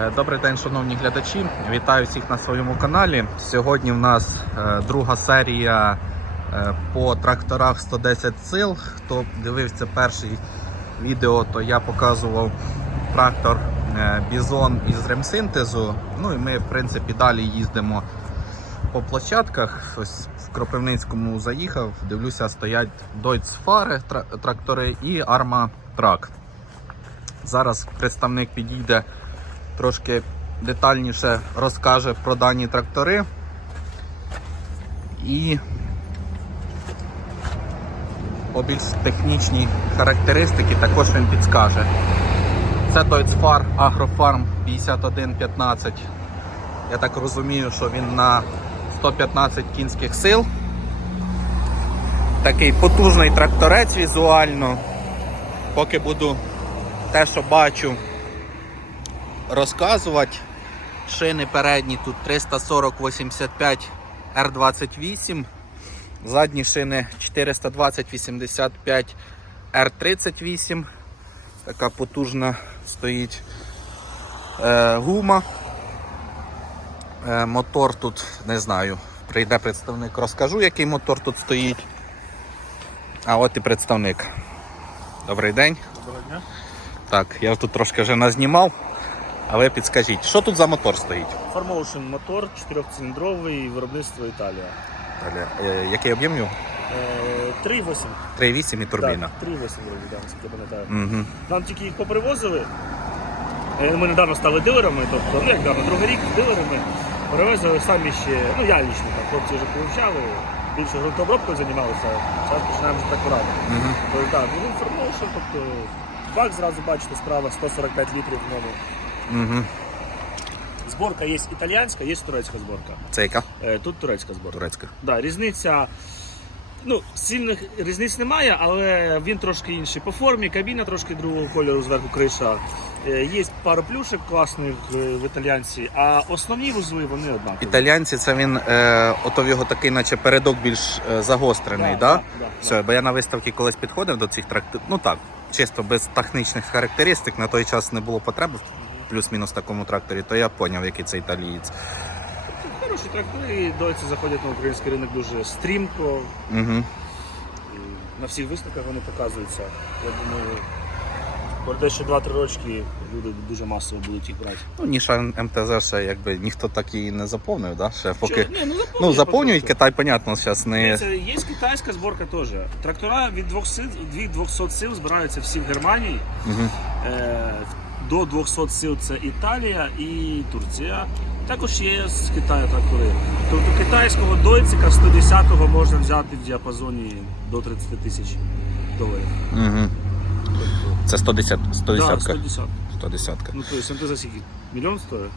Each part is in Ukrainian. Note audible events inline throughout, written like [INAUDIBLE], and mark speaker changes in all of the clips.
Speaker 1: Е, Добрий день, шановні глядачі. Вітаю всіх на своєму каналі. Сьогодні в нас е, друга серія е, по тракторах 110 сил. Хто дивився перше відео, то я показував трактор Бізон із ремсинтезу. Ну і ми, в принципі, далі їздимо по площадках. Ось в Кропивницькому заїхав. Дивлюся, стоять Fare трактори і Arma Track. Зараз представник підійде трошки детальніше розкаже про дані трактори. І по більш технічні характеристики також він підскаже. Це Deutz Fahr Agrofarm 5115. Я так розумію, що він на 115 кінських сил. Такий потужний тракторець візуально. Поки буду те, що бачу, розказувати. Шини передні тут 340-85 R28. Задні шини 420-85 R38. Така потужна стоїть е, гума. Е, мотор тут не знаю. Прийде представник, розкажу, який мотор тут стоїть. А от і представник. Добрий день.
Speaker 2: Доброго дня.
Speaker 1: Так, я тут трошки вже назнімав. А ви підскажіть, що тут за мотор стоїть?
Speaker 2: Farmotion мотор 4-циліндровий, виробництво Італія.
Speaker 1: Далі, е, який об'єм його?
Speaker 2: Е, 3,8.
Speaker 1: 3,8 і турбіна.
Speaker 2: Так, 3,8 вроді, да, наскільки я пам'ятаю.
Speaker 1: Угу.
Speaker 2: Нам тільки їх попривозили. Е, Ми недавно стали дилерами, тобто, ну як давно, другий рік дилерами. Перевезли самі ще, ну я лічно, там, хлопці вже получали, більше ґрунтообробкою займалися, зараз починаємо вже тракторами.
Speaker 1: Угу.
Speaker 2: Тобто, так, ну, Farmotion, тобто бак зразу бачите, справа 145 літрів в ньому.
Speaker 1: Угу.
Speaker 2: Зборка є італійська, є турецька зборка.
Speaker 1: Це яка?
Speaker 2: Е, Тут турецька зборка.
Speaker 1: Турецька.
Speaker 2: Да, різниця. Ну, сильних різниць немає, але він трошки інший по формі, кабіна трошки другого кольору, зверху криша. Е, Є пару плюшек класних в італіянці, а основні вузли вони однакові.
Speaker 1: Італіянці це він, е, ото в його такий, наче передок більш е, загострений,
Speaker 2: Да,
Speaker 1: да?
Speaker 2: да, да,
Speaker 1: Все, бо я на виставці колись підходив до цих тракторів. Ну так, чисто без технічних характеристик, на той час не було потреби плюс-мінус такому тракторі, то я зрозумів, який це італієць.
Speaker 2: Хороші трактори, дойці заходять на український ринок дуже стрімко.
Speaker 1: Угу.
Speaker 2: На всіх виставках вони показуються. Я думаю, буде ще 2-3 рочки люди дуже масово будуть їх брати.
Speaker 1: Ну, ніша МТЗ ще якби ніхто так її не заповнив, да? Ще поки.
Speaker 2: Чого? Ні, ну,
Speaker 1: Ну,
Speaker 2: заповнюють.
Speaker 1: Китай, понятно, зараз не.
Speaker 2: Це є китайська зборка теж. Трактора від 200, від 200 сил збираються всі в Германії.
Speaker 1: Угу.
Speaker 2: Е, До 200 сил це Італія і Турція. Також є з Китаю трактори. Тобто китайського дойцика 110-го можна взяти в діапазоні до 30 тисяч доларів.
Speaker 1: Угу. Це 110
Speaker 2: Да,
Speaker 1: 110
Speaker 2: 110.
Speaker 1: 110
Speaker 2: Ну, то есть, МТЗ скільки? Мільйон стоїть?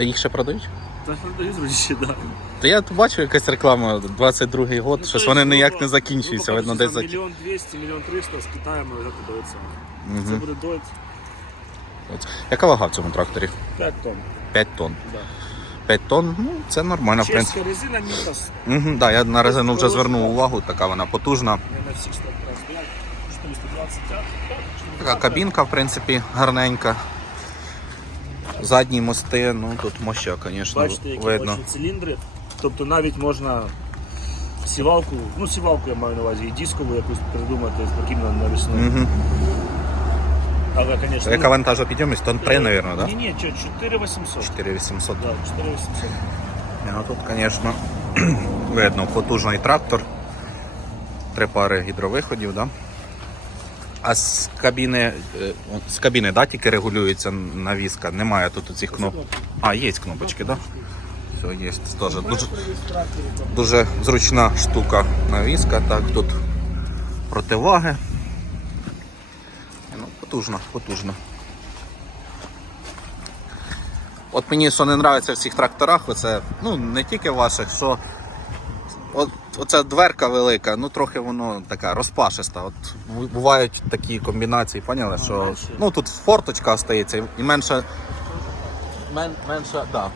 Speaker 1: Їх ще продають?
Speaker 2: Та продають вроді ще, да.
Speaker 1: Та я бачу якась реклама, 22-й год,
Speaker 2: Ну,
Speaker 1: щось
Speaker 2: то
Speaker 1: вони ніяк не закінчуються, видно десь за.
Speaker 2: Мільйон 200, мільйон 300 з Китаю ми взяти дойця. Це
Speaker 1: Угу.
Speaker 2: буде дойць
Speaker 1: Яка вага в цьому тракторі?
Speaker 2: 5 тонн.
Speaker 1: 5 тонн.
Speaker 2: Да.
Speaker 1: 5 тонн, ну це нормально, в принципі.
Speaker 2: Резина Нітас.
Speaker 1: Угу, да, я на резину вже звернув увагу, така вона потужна.
Speaker 2: Не на всіх тракторах стоять. 420.
Speaker 1: Така кабінка, в принципі, гарненька. Задні мости, ну тут моща, звісно,
Speaker 2: Бачите, які
Speaker 1: видно.
Speaker 2: бачите циліндри. Тобто навіть можна сівалку, ну сівалку я маю на увазі, і дискову якусь придумати спокійно навісно.
Speaker 1: Угу.
Speaker 2: Але, звісно,
Speaker 1: Яка вантажопідйомність? Тонн 3, мабуть, да?
Speaker 2: Ні, ні, 4800.
Speaker 1: 4800.
Speaker 2: Да, 4800.
Speaker 1: Ну, тут, звісно, [CLEARS THROAT] видно потужний трактор. Три пари гідровиходів, да? А з кабіни, е, з кабіни да, тільки регулюється навіска, немає тут цих кнопок. А, є кнопочки, так? Да? Все, є. Теж дуже, дуже зручна штука навіска. Так, тут противаги. Ну, потужно, потужно. От мені що не подобається в цих тракторах, оце, ну не тільки ваших, що от, оця дверка велика, ну трохи воно така розпашиста. От бувають такі комбінації, поняли, що
Speaker 2: менше.
Speaker 1: ну тут форточка остається і менше. Мен, менше, да.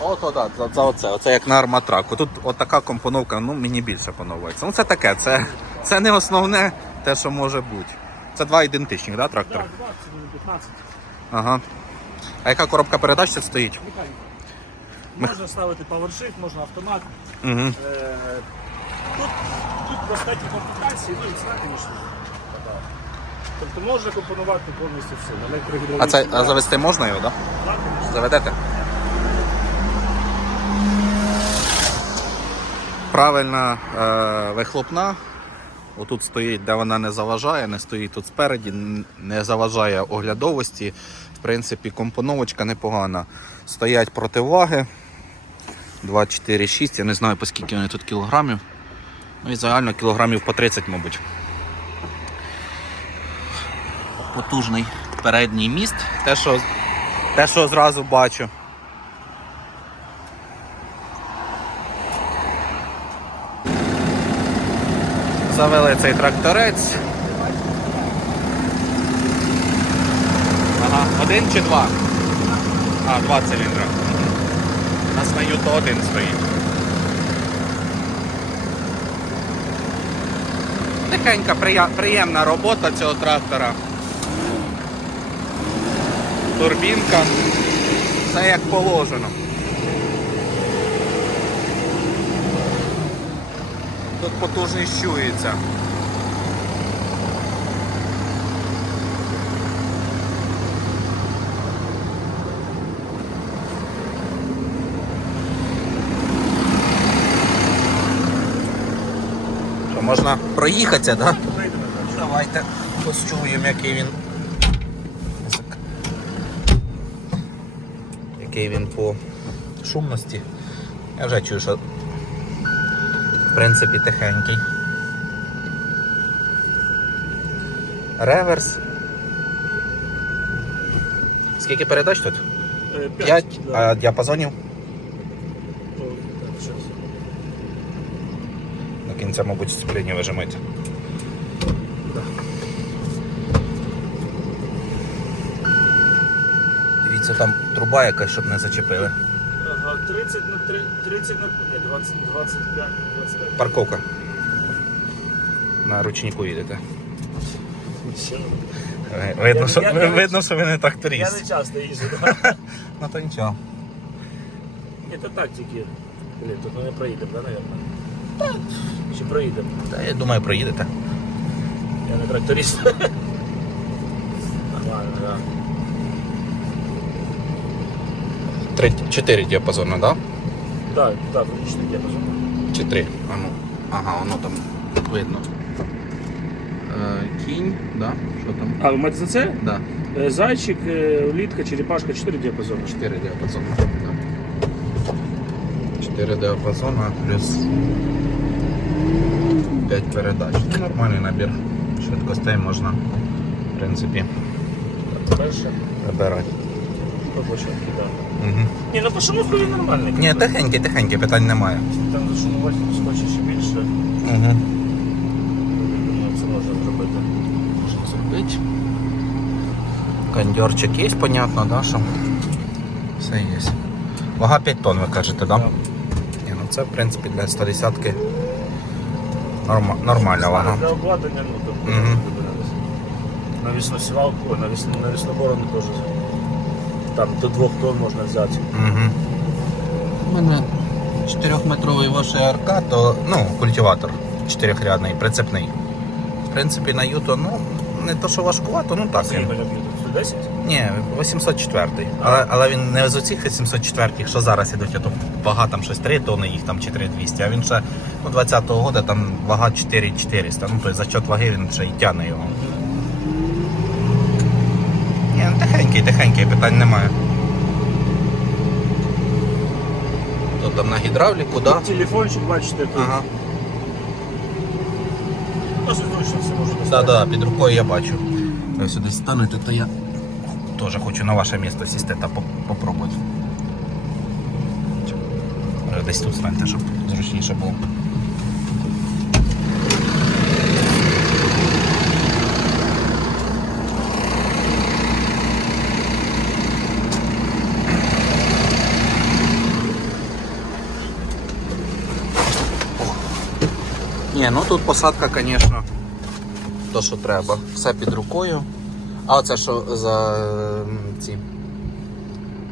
Speaker 1: Ото, да, за, за оце, оце як на арматраку. Тут от така компоновка, ну мені більше подобається. Ну це таке, це, це не основне те, що може бути. Це два ідентичних, да, трактори?
Speaker 2: Так, 20, 15.
Speaker 1: Ага. А яка коробка передач тут стоїть?
Speaker 2: Механіка. Можна ставити PowerShift, можна автомат.
Speaker 1: Угу.
Speaker 2: Е, Тут, тут достатньо комплектації, ну і ціна, звісно. Тобто можна компонувати повністю все.
Speaker 1: А це а завести можна його, так?
Speaker 2: Так,
Speaker 1: Да?
Speaker 2: звісно.
Speaker 1: Заведете? Правильна е, вихлопна. Отут стоїть, де вона не заважає, не стоїть тут спереді, не заважає оглядовості. В принципі, компоновочка непогана. Стоять противаги. 2, 4, 6. Я не знаю, по скільки вони тут кілограмів. Ну і загально кілограмів по 30, мабуть. Потужний передній міст. Те, що, те, що зразу бачу. Завели цей тракторець. Ага, один чи два? А, два циліндра. У нас на Юто один стоїть. Тихенька, приємна робота цього трактора. Турбінка. Все як положено. Тут потужність чується. Можна проїхатися, так? Да? Давайте почуємо, який він. Який він по шумності. Я вже чую, що в принципі тихенький. Реверс. Скільки передач тут?
Speaker 2: Е,
Speaker 1: П'ять.
Speaker 2: да.
Speaker 1: А діапазонів?
Speaker 2: Так, щас.
Speaker 1: До кінця, мабуть, сцепління вижимається. Дивіться, там труба якась, щоб не зачепили.
Speaker 2: Ага, 30 на 3, 30 на ні, 20, 25, 25.
Speaker 1: Парковка. На ручнику їдете. Видно,
Speaker 2: Я-
Speaker 1: що,
Speaker 2: я-
Speaker 1: ви-
Speaker 2: я- [LAUGHS]
Speaker 1: видно, що ви не
Speaker 2: Я не часто їжджу. да. [LAUGHS]
Speaker 1: Ну то нічого.
Speaker 2: Ні, то так тільки. Блін, тут ми не проїдемо, да, наверное? Чи проїдемо?
Speaker 1: Та я думаю, проїдете.
Speaker 2: Я не тракторист. [LAUGHS] Нормально, да.
Speaker 1: Три, чотири діапазони, так?
Speaker 2: Так, так, фактично діапазон.
Speaker 1: Да? Чи три? А ну. Ага, воно там видно. Е, кінь, да? Що там?
Speaker 2: А, ви маєте за це?
Speaker 1: Да.
Speaker 2: Е, Зайчик, е, улітка, черепашка, 4 діапазони.
Speaker 1: Чотири діапазони. Да. Чотири діапазони плюс 5 передач. Ну, Нормальний набір. Швидкостей можна, в принципі,
Speaker 2: Перше.
Speaker 1: вибирати.
Speaker 2: По площадці, так.
Speaker 1: Угу.
Speaker 2: Ні, ну по шумовку він нормальний.
Speaker 1: Ні, тихенький, тихенький, питань немає.
Speaker 2: Там зашумувати хоче ще більше.
Speaker 1: Угу.
Speaker 2: Це можна зробити.
Speaker 1: Можна зробити. Кондьорчик є, понятно, да, що все є. Вага 5 тонн, ви кажете, да?
Speaker 2: Так.
Speaker 1: Ні, ну це, в принципі, для 110 норма, нормальна вага.
Speaker 2: Для обладнання, ну, то
Speaker 1: Мгм.
Speaker 2: навісну сівалку, навісну, навісну борону теж. Там до двох тонн можна взяти.
Speaker 1: Угу. У мене 4-метровий ваш АРК, то ну, культиватор 4-рядний, прицепний. В принципі, на Юто, ну, не то, що важкувато, ну так.
Speaker 2: Це
Speaker 1: Він.
Speaker 2: хоча б 110?
Speaker 1: Ні, 804. Але, але він не з оцих 804, що зараз ідуть, а то вага там щось 3 тонни, їх там чи 3200, а він ще ну, 20-го року там вага 4400. Ну, тобто за счет ваги він ще й тягне його. Ні, ну тихенький, тихенький, питань немає. То там на гідравліку, да?
Speaker 2: Телефончик, бачите, тут.
Speaker 1: Ага.
Speaker 2: Зручно все можна
Speaker 1: Да, да, під рукою я бачу. Ви сюди станете, то я теж хочу на ваше місце сісти та попробувати. Десь тут станьте, щоб зручніше було. Ні, ну тут посадка, звісно, то, що треба. Все під рукою. А це що за ці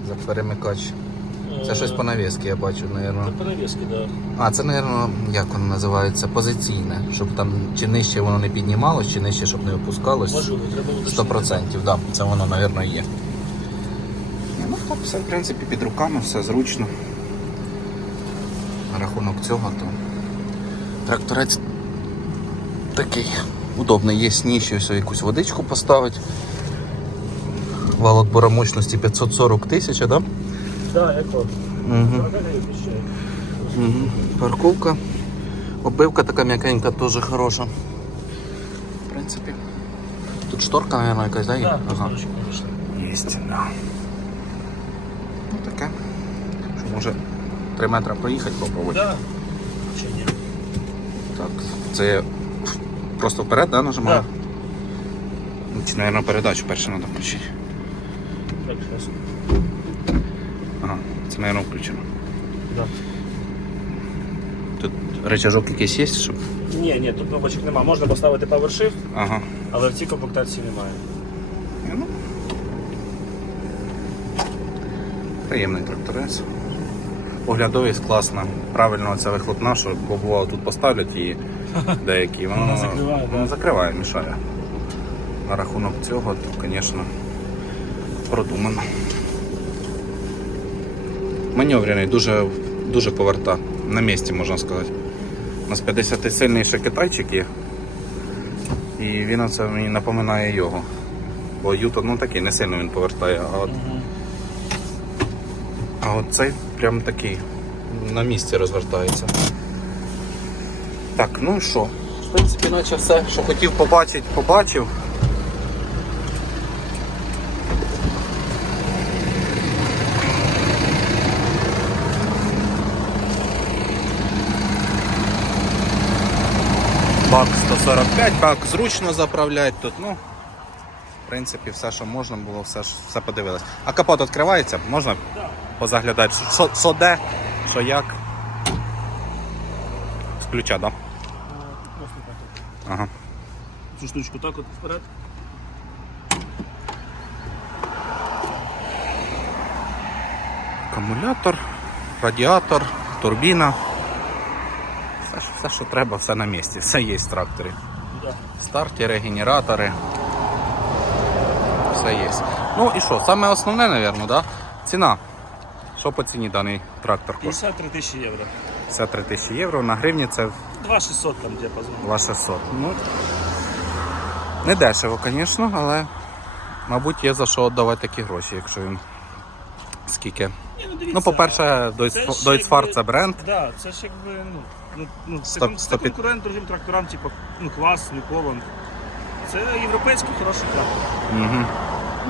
Speaker 1: за перемикач? Це щось по навіски, я бачу,
Speaker 2: Це
Speaker 1: наверно.
Speaker 2: по навіски, так.
Speaker 1: А, це, наверно, як воно називається? Позиційне. Щоб там чи нижче воно не піднімалось, чи нижче, щоб не опускалось.
Speaker 2: Можливо, треба уточнити.
Speaker 1: Сто процентів, так. Це воно, напевно, є. Ну так, все, в принципі, під руками, все зручно. На рахунок цього, то тракторець такий удобний. Є ніж, ось якусь водичку поставити. Вал отбора мощності 540 тисяч, так? Да?
Speaker 2: Так, як от.
Speaker 1: Угу.
Speaker 2: 40 гривень ще.
Speaker 1: Угу. Парковка. Обивка така м'якенька, теж хороша. В принципі. Тут шторка, мабуть, якась, да?
Speaker 2: Так,
Speaker 1: ага.
Speaker 2: ага.
Speaker 1: Єсть, да. Ну таке. Що може 3 метри проїхати попробувати?
Speaker 2: Да. Чи ні?
Speaker 1: Так. Це просто вперед, да, нажимаю?
Speaker 2: Так.
Speaker 1: Ну, Чи, мабуть, передачу перше треба включити.
Speaker 2: Так, зараз.
Speaker 1: Ага, це, мабуть, включено.
Speaker 2: Да.
Speaker 1: Тут рычажок якийсь є, щоб.
Speaker 2: Ні, ні, тут кнопочок немає. Можна поставити PowerShift,
Speaker 1: Ага.
Speaker 2: але в цій комплектації немає.
Speaker 1: Ну. Приємний тракторець. Оглядовість класна. Правильно це вихлопна, що бо бувало тут поставлять її [LAUGHS] деякі. Воно
Speaker 2: Вона закриває,
Speaker 1: воно
Speaker 2: да.
Speaker 1: закриває, мішає. На рахунок цього, то, звісно, продумано. Маневрений, дуже, дуже поверта. На місці, можна сказати. У нас 50 сильний ще китайчик є. І він оце мені напоминає його. Бо Юто ну такий, не сильно він повертає, а от, а от цей прям такий на місці розвертається. Так, ну і що? В принципі, наче все, що хотів побачити, побачив. Бак 145, бак зручно заправляти тут, ну. В принципі, все, що можна було, все, все подивилось. А капот відкривається, можна
Speaker 2: Так.
Speaker 1: Позаглядати, що, що де, що як. З ключа, так? Да? Ага.
Speaker 2: Цю штучку так от вперед.
Speaker 1: Акумулятор, радіатор, турбіна. Все, все, що треба, все на місці. Все є в тракторі.
Speaker 2: Да.
Speaker 1: Стартери, генератори. Все є. Ну і що, саме основне, мабуть, да? ціна. Що по ціні даний трактор коштує?
Speaker 2: 53 тисячі євро.
Speaker 1: 53 тисячі євро. На гривні це
Speaker 2: 2600 там діапазон.
Speaker 1: 2600. Ну, не дешево, звісно, але, мабуть, є за що віддавати такі гроші, якщо він скільки.
Speaker 2: Ні, ну, дивіться,
Speaker 1: Ну, по-перше,
Speaker 2: це
Speaker 1: Deutsfar
Speaker 2: якби-
Speaker 1: це бренд.
Speaker 2: Да, це ж якби, ну, ну, ну це,
Speaker 1: Сто-
Speaker 2: кон- це конкурент другим тракторам, типу, ну, клас, Ніколан. Це європейський хороший трактор.
Speaker 1: Угу.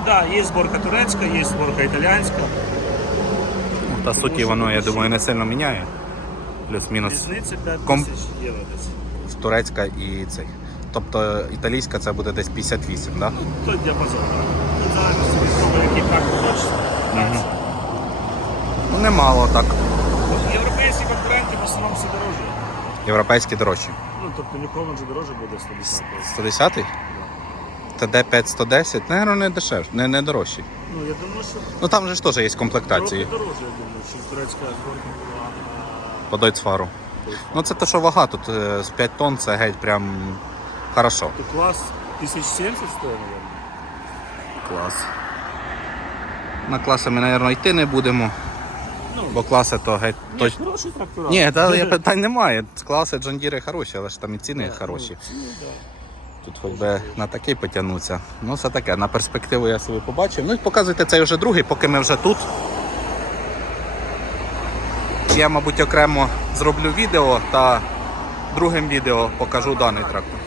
Speaker 2: Да, є зборка турецька, є зборка італійська.
Speaker 1: Та суті воно, я думаю, не сильно міняє. Плюс-мінус
Speaker 2: Різниця 5
Speaker 1: Ком-
Speaker 2: тисяч євро десь.
Speaker 1: турецька і цей. Тобто італійська це буде десь 58, так? Да?
Speaker 2: Ну, той діапазон. так. Тут залежності від того, який хочеться.
Speaker 1: Мгм. Ну немало так.
Speaker 2: Європейські конкуренти в основному все дорожче.
Speaker 1: Європейські дорожчі.
Speaker 2: Ну, тобто Ніколан же дорожче буде 110.
Speaker 1: 110-й? ТД 510, наверное, не дешевше, не, не дорожчі.
Speaker 2: Ну, я думаю, що
Speaker 1: Ну там же ж теж є комплектації
Speaker 2: трохи дорожче, я думаю, чим турецька зборка була.
Speaker 1: по
Speaker 2: а,
Speaker 1: Ну це те, що вага тут е, з 5 тонн, це геть прям хорошо.
Speaker 2: То клас 1070 стоїть, мабуть.
Speaker 1: Клас. На класи ми, мабуть, йти не будемо,
Speaker 2: Ну,
Speaker 1: бо класи то геть
Speaker 2: ні,
Speaker 1: точно.
Speaker 2: хороший.
Speaker 1: Ні, та я питань немає. Класи Джондіри хороші, але ж там і ціни хороші. Тут хоч би на такий потягнуться. Ну, все таке, на перспективу я собі побачив. Ну і показуйте цей вже другий, поки ми вже тут. Я, мабуть, окремо зроблю відео та другим відео покажу даний трактор.